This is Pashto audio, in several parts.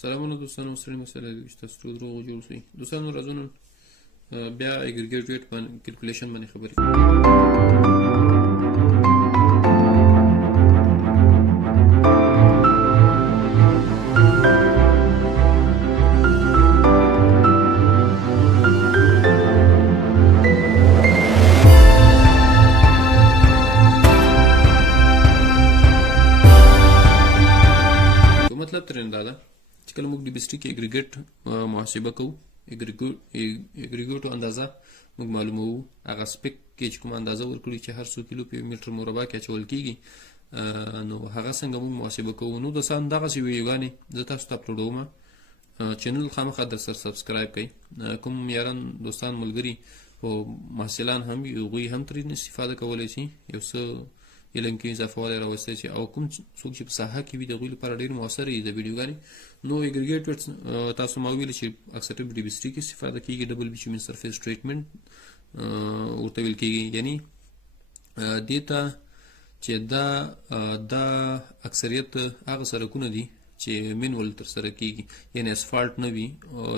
سلامونه دوستانو، ستړي مسله دي چې تاسو ټول روغ جوړ اوسئ. دوستانو راځو نن بیا اګریګیټ ویټ باندې کیلکولیشن باندې خبرې مطلب ترې دا ده چې کله موږ DBST کې اګریګیټ محاسبه کوو، اګریګیټو اندازه موږ معلوموو. هغه سپیک کې چې کوم اندازه ورکړي چې هر 100 کیلو په متر مربع کې اچول کیږي، نو هغه څنګه موږ محاسبه کوو. نو د سم دغه سی ویډیوګانې زه تاسو ته اپلوډوم. چینل خامخا در سره سبسکرایب کړئ. کوم یاران دوستان ملګري او محصلان هم هغوی هم ترې استفاده کولی شي، یو څه علم کې اضافه والی راوستی شي، او کوم څوک چې په ساحه کې وي د هغوی لپاره ډېر مؤثر دي د ویډیوګانې. نو اګریګیټ ویټ تاسو ما ویلي چې اکثره په DBST کې استفاده کېږي. ډبل بیچومین سرفیس ټریټمنټ ورته ویل کېږي، یعنی دې ته چې دا اکثریت هغه سړکونه دي چې مینول ترسره کېږي، یعنی اسفالټ نه وي.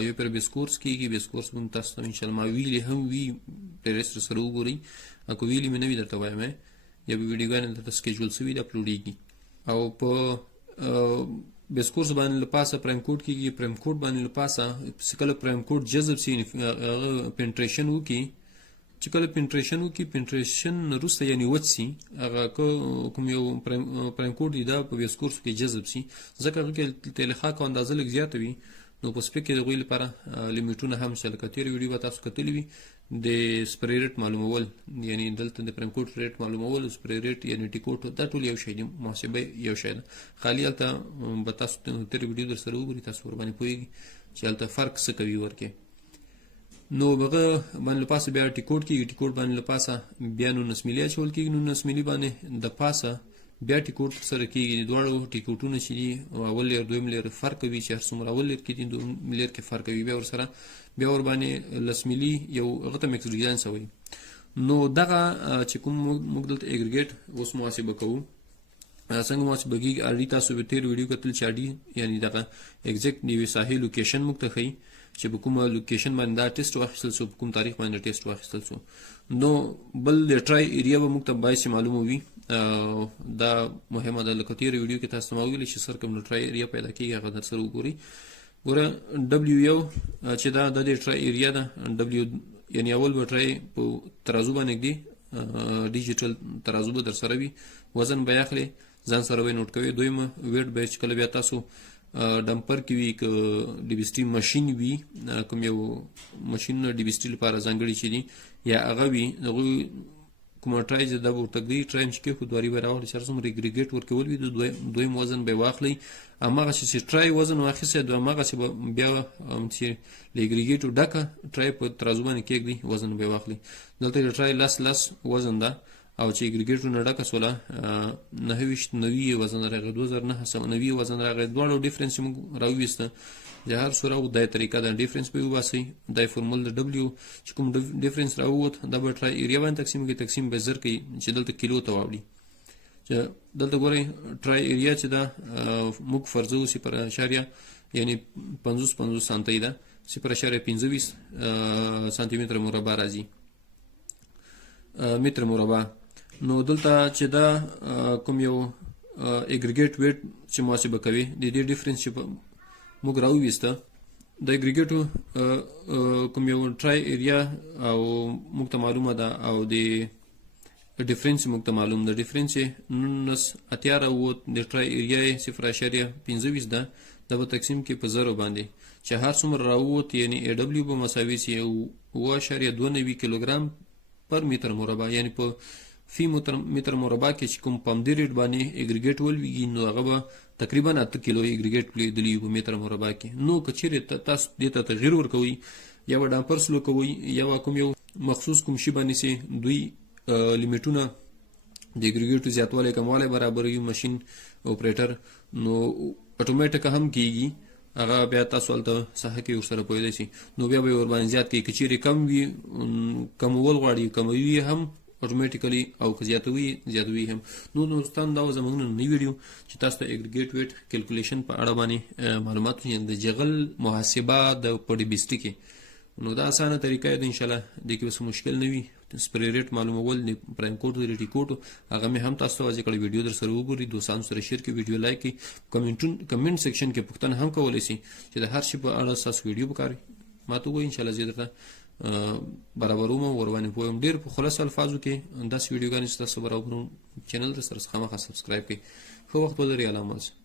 یو پر بیسکورس کېږي، بیسکورس به تاسو ته انشاءالله ما ویلي هم وي، پلیلیسټ سره وګورئ. که ویلي مې نه وي درته وایم یا به ویډیوګانې درته سکیجول سوي دي اپلوډېږي. او په بیسکورس باندې له پاسه پرایم کوډ کېږي، پرایم کوډ باندې له پاسه چې کله پرایم کوډ جذب سي هغه پینټریشن وکړي، چې کله پینټریشن وکړي پینټریشن وروسته یعنی وچ سي، هغه کوم یو پرایم کوډ دی دا په بیسکورس کې جذب سي، ځکه هغه کې تلخاک اندازه لږ زیاته وي. نو په سپیک کې د هغوی لپاره لیمیټونه هم شته. لکه تېره ویډیو به تاسو کتلي وي د سپری ریټ معلومول، یعنی دلته د پرایم کوډ ریټ معلومول، سپری ریټ یعنی ټیکوټ، دا ټول یو شی دی، محاسبه یو شی ده. خالي هلته به تاسو تېره ویډیو در سره وګورئ، تاسو ورباندې پوهېږي چې هلته فرق څه کوي ورکې. نو هغه باندې له پاسه بیا ټیکوټ کېږي، ټیکوټ باندې له پاسه بیا 19 ملي اچول کېږي، 19 ملي باندې د پاسه بیا ټیکوټ سره کېږي. دواړو ټیکوټونه چې دي اول لیر دویم لیر فرق کوي، چې هر څومره اول لیر کې دي دویم لیر کې فرق کوي، بیا ورسره بیا ورباندې 10 ملي یو هغه ته میکس ډیزاین وایي. نو دغه چې کوم موږ دلته اګریګیټ اوس محاسبه کوو، څنګه محاسبه کېږي. اړي تاسو به تېر ویډیو کتل چې اړي یعنی دغه ایگزیکټ د یوې ساحې لوکیشن موږ ته ښیي چې په کومه لوکیشن باندې دا ټیسټ واخیستل شو، په کوم تاریخ باندې ټیسټ واخیستل شو. نو بل د ټرای ایریا به موږ ته باعث معلومه وي، دا مهمه ده. لکه تېره ویډیو کې تاسو ته ما ویلي چې سر کوم ټرای ایریا پیدا کېږي هغه در سره وګورئ. ګوره ډبلیو یو چې دا د دې ټرای ایریا ده، ډبلیو یعنی اول به ټرای په ترازو باندې ږدي، ډیجیټل ترازو به در سره وي، وزن به یې اخلي، ځان سره به یې نوټ کوئ. دویمه ویټ به چې کله بیا تاسو ډمپر کې وي، که DBST ماشین وي، کوم یو ماشین DBST لپاره ځانګړي چې دي یا هغه وي، هغوی کومه ټرای چې دا به ورته ږدي، ټرای چې کېښود واري به یې راواخلي، چې هر څومره اګریګیټ ورکول وي د دویم وزن به یې واخلئ. هماغسې چې ټرای وزن واخیستی هماغسې به بیا چې له اګریګیټو ډکه ټرای په ترازو باندې کېږدئ، وزن به یې واخلئ. دلته د ټرای لس وزن ده، او چې اګریګیټو نه ډکه شوله 90 وزن راغی، 2990 وزن راغی. دواړو ډیفرنس چې موږ راوویسته د هر صوره دا طریقه ده، ډیفرنس به یې وباسئ. دا فورمول د ډبلیو چې کوم ډیفرنس راووت دا به ټرای ایریا باندې تقسیم کړئ، تقسیم به زر کوي چې دلته کیلو ته واوړي. چې دلته ګورئ ټرای ایریا چې ده موږ فرضوو 0.، یعنی 50 سانتۍ ده، 0.25 سانتي متر مربع راځي، متر مربع. نو دلته چې دا کوم یو اګریګیټ ویټ چې محاسبه کوي، د دې ډیفرنس چې موږ راوویسته د اګریګیټو کوم یو ټرای ایریا او موږ ته معلومه ده، او د ډیفرنس موږ ته معلوم ده. ډیفرنس یې 19 راووت، د ټرای ایریا یې 0.25 ده، دا به تقسیم کې په زرو باندې چې هر څومره راووت، یعنی AW به مساوي سي 0.92 کیلوګرام پر متر مربع، یعنی په فی متر مربع کې چې کوم په همدې ریټ باندې اګریګیټ ولویږي، نو هغه به تقریبا 8 کیلو اګریګیټ لیدلی په متر مربع کې. نو که چیرې تاسو دې ته تغییر ورکوئ، یا به ډامپر سلو کوئ، یا کوم یو مخصوص کوم شي باندې چې دوی لیمیټونه د اګریګیټو زیاتوالی کموالی برابروي ماشین اپریټر، نو اټومیټیکه هم کېږي. هغه بیا تاسو هلته ساحه کې ورسره پوهېدی شي، نو بیا به یې ورباندې زیات کړئ. که چیرې کم وي، کمول غواړي کموي هم اتوماتیکلی او که زیاتوي هم. نو دوستان دا زموږ نوی ویډیو چې تاسو ته اګریګیټ ویټ کیلکولیشن په اړه باندې معلومات ورکړي د جغل محاسبه د په DBST کې. نو دا اسانه طریقه ده ان شاء الله، د کې څه مشکل نه وي. سپری ریټ معلومول د پرایم کوډ د ریټی کوډ هغه مې هم تاسو ته واځي کړی ویډیو در سره وګورئ، دوستانو سره شیر کړئ، ویډیو لایک کړئ، کمنټ سیکشن کې پوښتنه هم کولای شي چې د هر شي په اړه تاسو ویډیو وکړئ. ما ته وایي ان شاء الله زه درته برابروم ور باندې پوهم. ډیر په خلاص الفاظو کې داس ویډیوګانې تاسو برابروم. چینل ته سره خامخا سبسکرایب کړئ. خو وخت ولري علامه